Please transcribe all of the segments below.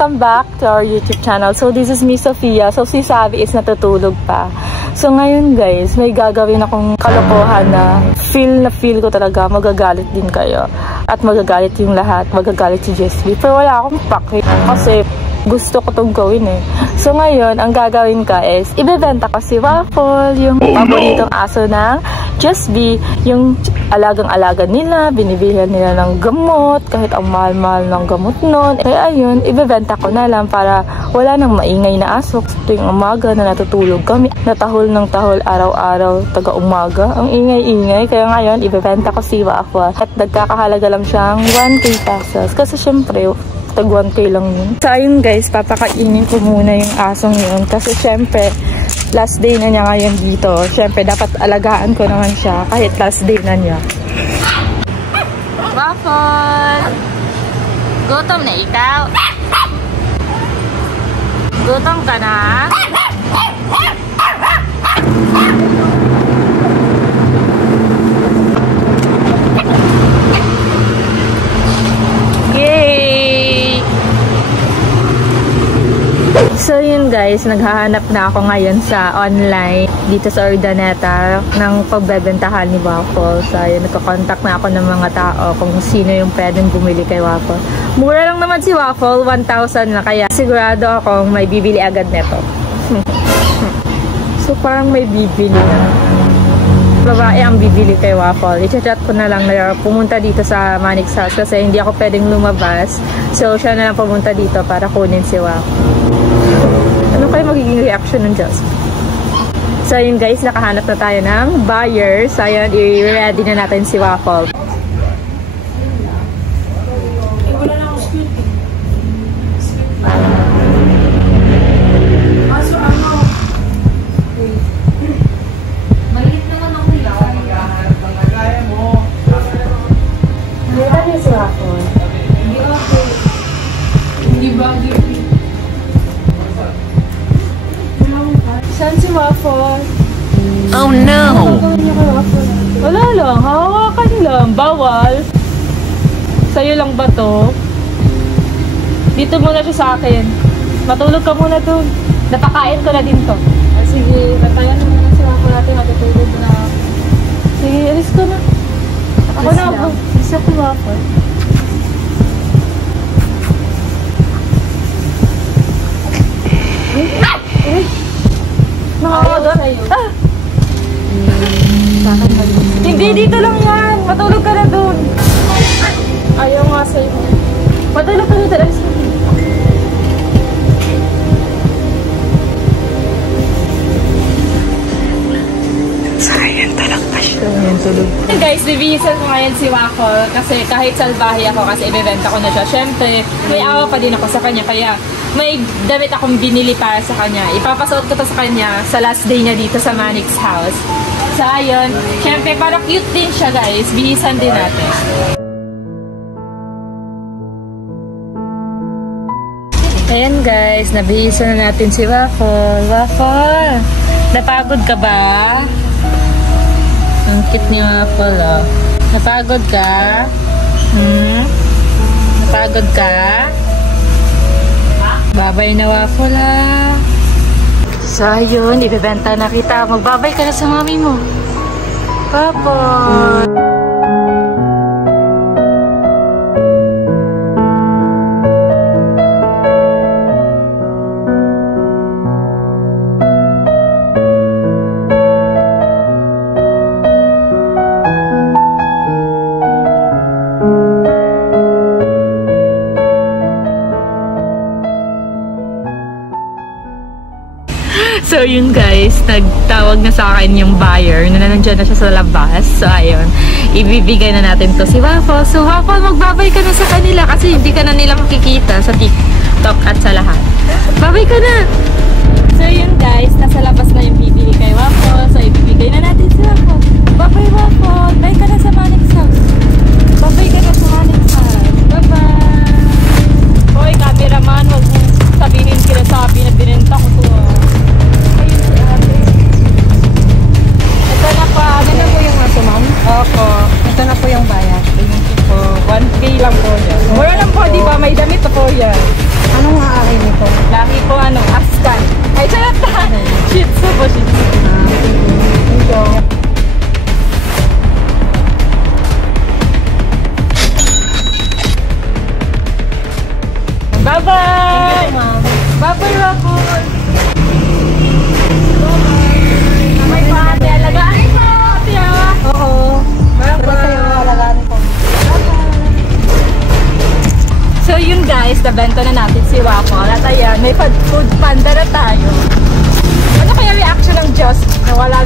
welcome back to our YouTube channel. So this is me, Sofia. So si Savi is natutulog pa. So ngayon guys, may gagawin akong kalokohan na feel ko talaga magagalit din kayo. At magagalit yung lahat, magagalit si Jesby. Pero wala akong pake kasi gusto ko itong gawin eh. So ngayon, ang gagawin ka is ibebenta ko si Waffle, yung paboritong aso ng Jesby, yung alagang-alaga nila, binibilihan nila ng gamot, kahit ang mahal-mahal ng gamot nun. Kaya ayun, ibebenta ko na lang para wala nang maingay na aso. Tuwing umaga na natutulog kami, natahol ng tahol araw-araw, taga-umaga. Ang ingay-ingay, kaya ngayon, ibebenta ko si Waffle. At nagkakahalaga lang siyang 1K pesos. Kasi syempre, tag 1K lang yun. So ayun guys, papakainin ko muna yung asong yun. Kasi syempre, last day na niya ngayon dito. Syempre, dapat alagaan ko naman siya kahit last day na niya. Waffle! Gutom na ikaw? Gutom ka na? So yun guys, naghahanap na ako ngayon sa online dito sa Urdaneta ng pagbebentahan ni Waffle. So yun, nagko-contact na ako ng mga tao kung sino yung pwedeng bumili kay Waffle. Mura lang naman si Waffle, 1,000 na, kaya sigurado akong may bibili agad neto. So parang may bibili na. Babae ang bibili kay Waffle. I-chat ko na lang na pumunta dito sa Manix House kasi hindi ako pwedeng lumabas. So siya na lang pumunta dito para kunin si Waffle. Ano kayo magiging reaction ng Just? So yun guys, nakahanap na tayo ng buyer. So yun, i-ready na natin si Waffle. Saan si Waffle? Oh no! Wala lang, hawakan lang. Bawal. Sa'yo lang ba to? Dito muna siya sa akin. Matulog ka muna dun. Napakain ko na din to. Sige, natayan na muna si Waffle natin. Matutulog na. Sige, alis ko na. Ako na ako. Isa ko Waffle. Nakakagat. Ah! Hindi, dito lang yan. Matulog ka na dun. Ayaw nga sa'yo. Matulog ka na dun. Sayang talaga siya. Tulog. Guys, bibihisan ko ngayon si Waffle kasi kahit salbahe ako kasi ibebenta ko na siya. Siyempre, may awa pa din ako sa kanya kaya may damit akong binili para sa kanya. Ipapasuot ko to sa kanya sa last day niya dito sa Manix House. So, ayun. Siyempre, para cute din siya, guys. Bihisan din natin. Ayan, guys. Nabihisan na natin si Waffle. Waffle! Napagod ka ba? Ang cute ni Waffle, oh. Napagod ka? Napagod ka? Babay na Waffle ha. So ayun, ibebenta na kita. Magbabay ka na sa mami mo. Papa. So yun guys, nagtawag na sa akin yung buyer na nandiyan na siya sa labas. So ayun, ibibigay na natin to si Waffle. So Waffle, magbabay ka na sa kanila kasi hindi ka na nila makikita sa TikTok at sa lahat. Babay ka na! So yun guys, nasa labas na yung bibili kay Waffle. So ibibigay na natin si Waffle. Babay Waffle! Bye ka na sa Manix House. Babay ka na sa Manix House. Bye-bye! Hoy, cameraman, huwag mo sabihin kinasabi na binenta ko to. Ito na pa. Ano na po yung aso, ma'am? Opo. Ito na po yung bayad. Thank you po. 1K lang po yan. Mura lang po, di ba? May damit po yan. Anong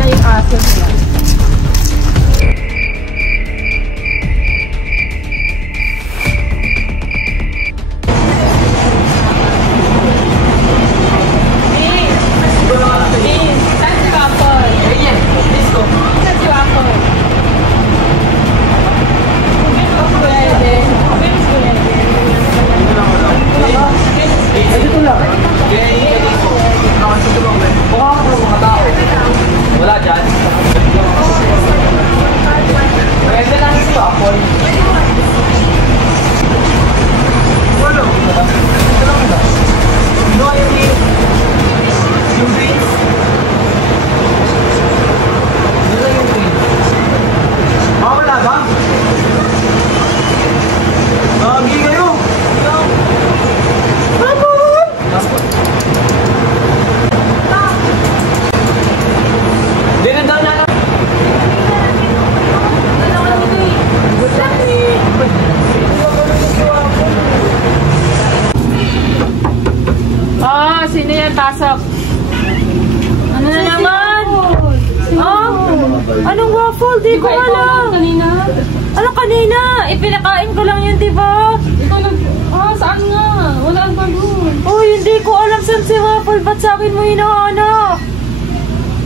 pala yung aso nila. Wala dyan. Pwede lang ito, Apple. Wala. Ito lang ito. No, yung greens. Ito lang yung greens. Wala ba? Nagi kayo. Dito daw na. Sino yan? Pasok. Ano na naman? Anong waffle? Di ko alam. Kanina? Anong kanina? Ipinakain ko lang yun, diba? Ikaw lang. Saan nga? Wala ang balon. Uy, hindi ko alam saan si waffle. Ba't sa akin mo hinahanap?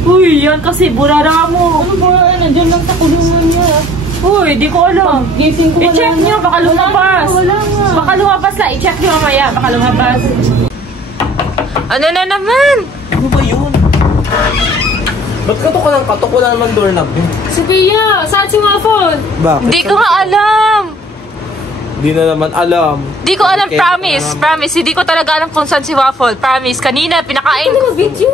Uy, yan kasi burara mo. Ano burara? Nandiyan lang sa kulungan niya. Uy, di ko alam. I-check nyo, baka lumabas. Baka lumabas lang. I-check nyo mamaya, baka lumabas. Ano na naman? Ano ba yun? Ba't katok ka ng katok? Wala naman doorknob eh. Sophia, saan si Waffle? Bakit? Di ko nga alam. Di na naman alam. Di ko alam, promise. Promise, hindi ko talaga alam kung saan si Waffle. Promise, kanina pinakain ko. Video.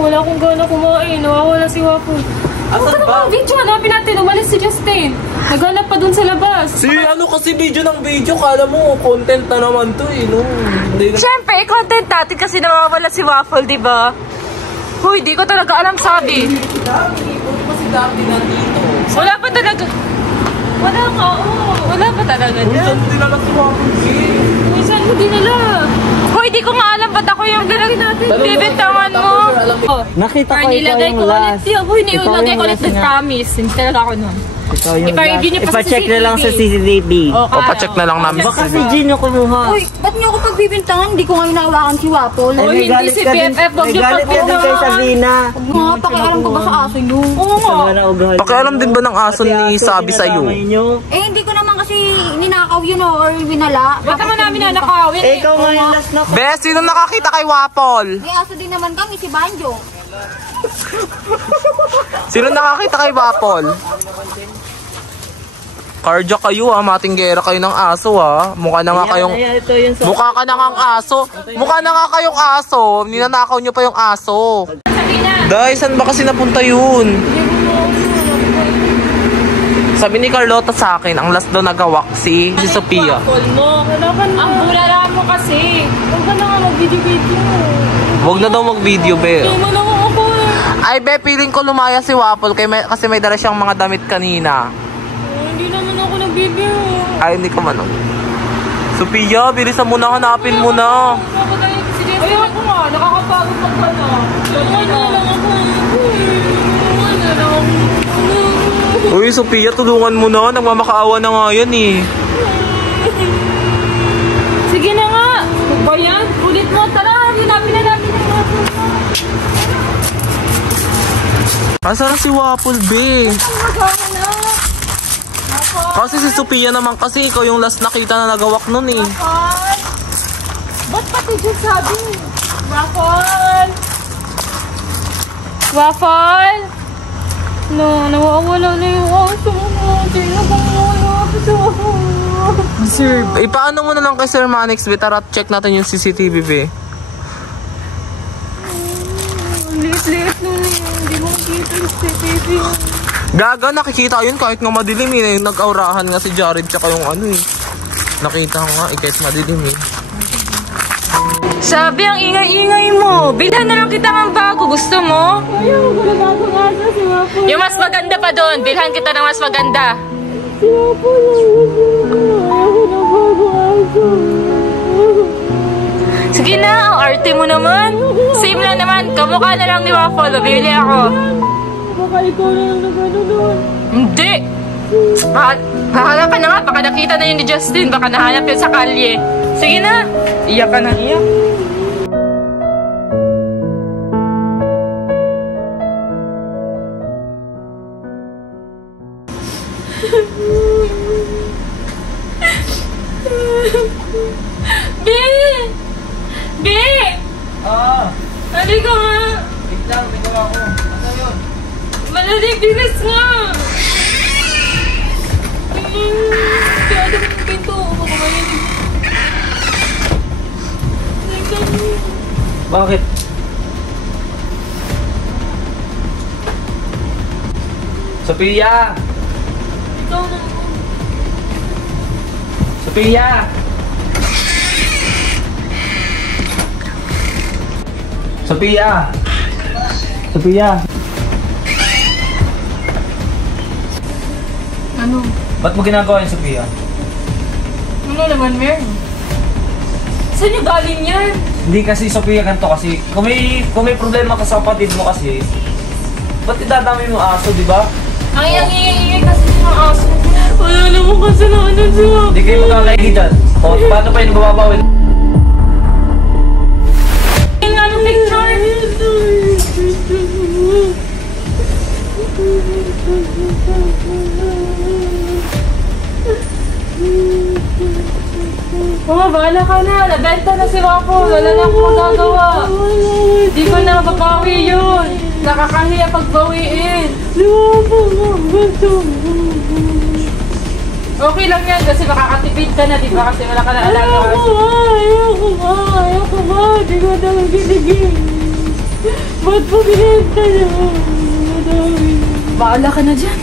Wala akong gana kumain. Nawawala si Waffle. Asan ba? Video, hanapin natin. Umalis si Justin. Naghanap pa dun sa labas. Ano kasi video ng video? Kala mo, content na naman to eh. No? Siyempre, content natin kasi nawawala si Waffle, di ba? Huy, di ko talaga alam sabi. Kasi dati nandito. Wala pa talaga. Wala ka, oo. Wala pa talaga dyan. Saan mo dinala si Waffle? Saan mo dinala? Hoy, di ko nga alam ba't ako yung bibintangan mo. Nakita ko ikaw nilagay yung ko last. ulit. Hoy, nilagay ko ulit with promise. Hindi talaga ako nun. Ikaw yung last. I-review niyo pa sa Ipa-check na lang sa CCTV. O, pa-check na lang namin. Baka si Gino kumuha. Uy, ba't niyo ako pagbibintangan? Hindi ko nga hinawakan si Waffle. Uy, hindi si BFF. Huwag niyo galit ka din kay Sabrina. Mga pakialam ko ba sa aso niyo? Oo nga. Pakialam din ba ng aso ni Sabi sa'yo? Eh, hindi ko naman kasi ninakaw yun or winala. Ba't naman namin nanakawin? Eh, ikaw nga yung last na. Bes, sino nakakita kay Waffle? May aso din naman kami, si Banjo. Sino nakakita kay Waffle? Cardiac kayo ha, matinggera kayo ng aso ha. Mukha na nga kayong... Mukha ka na nga ang aso. Mukha na nga kayong aso. Ninanakaw nyo pa yung aso. Dahil, saan ba kasi napunta yun? Sabi ni Carlota sa akin, ang last daw nagawak si Sophia. Ang burara mo kasi. Huwag ka na nga mag-video-video. Huwag na daw mag-video, be. Hindi mo na ako. Ay, be, piling ko lumaya si Waffle kasi may dala siyang mga damit kanina. Hindi naman ako nag-video. Ay, hindi ka man. Sophia, bilisan mo na, hanapin mo na. Ayaw ko nga, nakakapagod pa ba na? Ayaw na lang ako. Ayaw na lang ako. Uy, Sophia, tulungan mo na. Nagmamakaawa na nga yan eh. Sige na nga. Ba yan? Ulit mo. Tara, hinapin na natin ang Waffle mo. Asan si Waffle, be? Magawa na. Kasi si Sophia naman kasi ikaw yung last nakita na nagawak nun eh. Waffle? Ba't pati dyan sabi? Waffle? Waffle? No, nawawala na yung aso mo. Sino bang wala sa Sir, paano mo na lang kay Sir Manix, be? Tara, check natin yung CCTV, be. Liit-liit nun eh. Hindi mo kita yung CCTV. Gaga, nakikita yun kahit nga madilim eh. Nag-aurahan nga si Jared tsaka yung ano eh. Nakita ko nga kahit madilim eh. Sabi, ang ingay-ingay mo. Bilhan na lang kita ng bago. Gusto mo? Ayaw, wala bago nga sa si Waffle. Yung mas maganda pa doon. Bilhan kita ng mas maganda. Si Waffle, ayaw na bago aso. Sige na, ang arte mo naman. Same lang naman, kamukha na lang ni Waffle. Bili ako. Baka ikaw na lang nagano. Hindi. Bahala ka na nga, baka nakita na yun ni Justin. Baka nahanap yun sa kalye. Sige na, iyak ka na, iyak. Be! Halika nga! Wait lang, bitaw ako. Ano yun? Malalig, bilis nga! Kaya mo yung pinto. Bakit? Sophia! Ikaw na. Sophia! Sophia! Sophia! Ano? Ba't mo ginagawa yun, Sophia? Ano naman, Mer? Saan yung galing yan? Hindi kasi, Sophia, ganito kasi. Kung may problema ka sa kapatid mo kasi, ba't idadami mo aso, di ba? Ang ingay kasi ng aso. Wala naman kasalanan siya. Hindi kayo magkakaigi dyan. O, paano pa yung bababawi? Yung ano picture? Mama, bahala ka na. Nabenta na si Waffle. Wala na akong magagawa. Di ko na mababawi yun. Nakakahiya pagbawiin. Okay lang yan kasi makakatipid ka na, di ba? Kasi wala ka na alaga. Ayoko ba? Di ko na magiging. Ba't po binenta niyo? Bahala ka na dyan.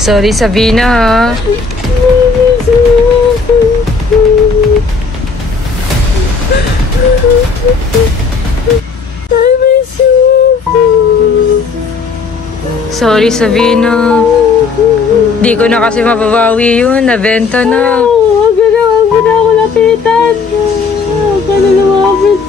Sorry, Sabina, ha? Sorry, Sabina. Di ko na kasi mababawi yun. Nabenta na. Huwag mo na ako lapitan. Huwag ka na lumapit